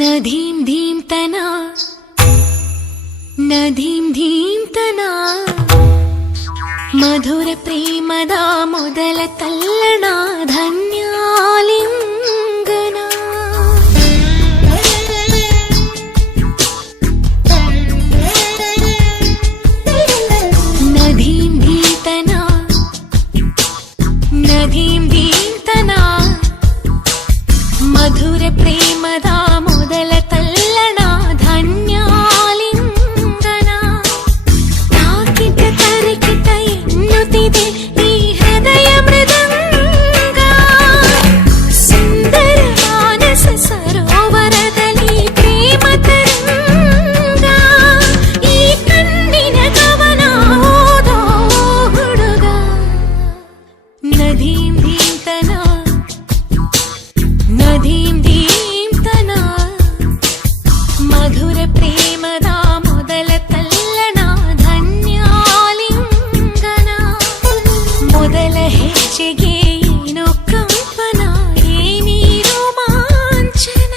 ನದೀಂ ಧೀಂ ತನ ನದೀಂ ಧೀಂ ತನ ಮಧುರ ಪ್ರೇಮದ ಮೊದಲ ತಲ್ಲಣ ಧನ್ಯಾಲಿಂಗನ ನದೀಂ ಧೀಂ ತನ ನದೀಂ ಧೀಂ ತನ ಮಧುರ ಪ್ರೇಮದ ಮೊದಲ ತಲ್ಲಣ ಧನ್ಯಾಲಿಂಗನ ತಾಕಿತ ತರಕಿತ ಎನ್ನುತ್ತಿದೆ ಈ ಹೃದಯ ಮೃದಂಗ ಸುಂದರ ಮಾನಸ ಸರೋವರದಲ್ಲಿ ಪ್ರೇಮ ತರಂಗ ಈ ಕಣ್ಣಿನ ಗಮನ ಓದೋ ಹುಡುಗ ನದೀಂ ಧೀಂ ತನ ನದೀಂ ಧೀಂ ತನ ಮಧುರ ಪ್ರೇಮದ ಮೊದಲ ತಲ್ಲಣ ಧನ್ಯಾಲಿಂಗನ ಮೊದಲ ಹೆಜ್ಜೆಗೆ ಏನೋ ಕಂಪನ ಏನೇ ರೋಮಾಂಚನ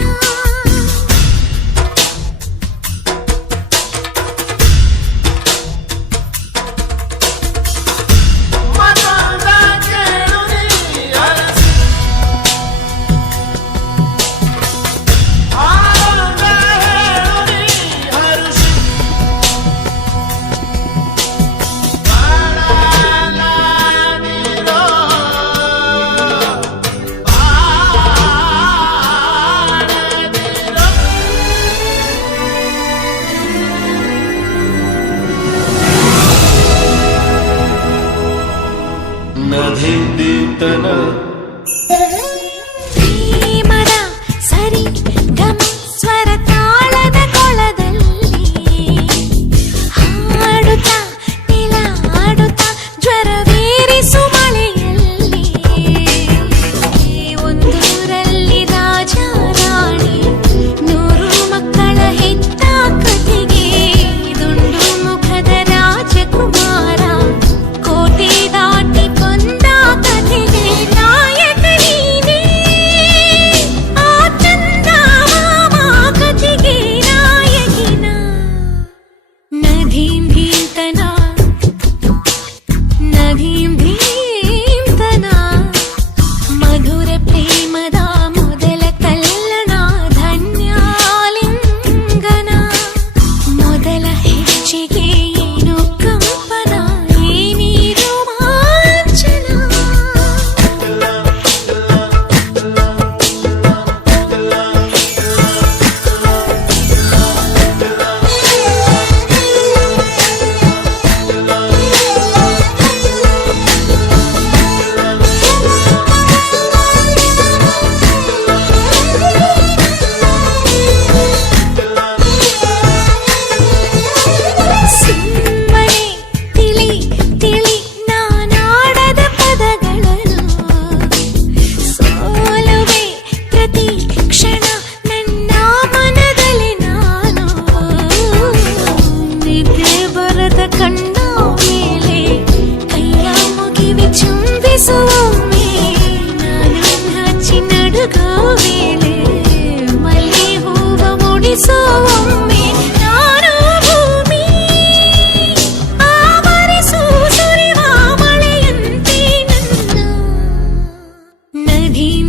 ನದೀಂ ಧೀಂ ತನ ಪ್ರೇಮದ ಸರಿ ಗಮ ಸ್ವರ ತಾಳದ ಕೊಳದಲ್ಲಿ ಹಾಡುತ್ತಾ ನಿಲಾಡುತ್ತಾ ಜ್ವರವೇರಿಸು ಮಳೆಯಲ್ಲಿ ಒಂದೂರಲ್ಲಿ ರಾಜ ರಾಣಿ 100 ಮಕ್ಕಳ ಹೆತ್ತ ಕಥೆಗೆ ದುಂಡು ಮುಖದ ರಾಜಕುಮಾರ ಕೋಟೆ ದಾಟಿ ಕೊಂದ ಕಥೆಗೆ ನಾಯಕ ನೀನೇ ಆ ಚಂದ ಮಾಮ ಕಥೆಗೆ ನಾಯಕಿನ ನದೀಂ ಧೀಂ ತನ ನದೀಂ ಧೀಂ ತನ ಮಧುರ ಪ್ರೇಮದ ಮೊದಲ ತಲ್ಲಣ ಧನ್ಯಾಲಿಂಗನ ಮೊದಲ ಹೆಜ್ಜೆಗೆ ಏನೋ ಕಂಪನ ಏನೇ ರೋಮಾಂಚನ ಸುಮ್ಮನೆ ತಿಳಿ ತಿಳಿ ನಾನಾಡದ ಪದಗಳನ್ನು ಸೋಲುವೆ ಪ್ರತಿ ಕ್ಷಣ ನನ್ನ ಮನದಲ್ಲಿ ನಾನು ನಿದ್ದೆ ಬರದ ಕಣ್ಣ ಮೇಲೆ ಕೈಯ ಮುಗಿವಿ ಚುಂಬಿಸುವೊಮ್ಮೆ ನಾನು ಹಚ್ಚಿ ನಡುಗೋ ವೇಳೆ ಮಲ್ಲಿ ಹೂವ ಮುಡಿಸುವೊಮ್ಮೆ ನಾನು ಭೂಮಿ ಆವರಿಸು ಸುರಿವ ಮಳೆಯಂತೆ ನನ್ನ ನದೀಂ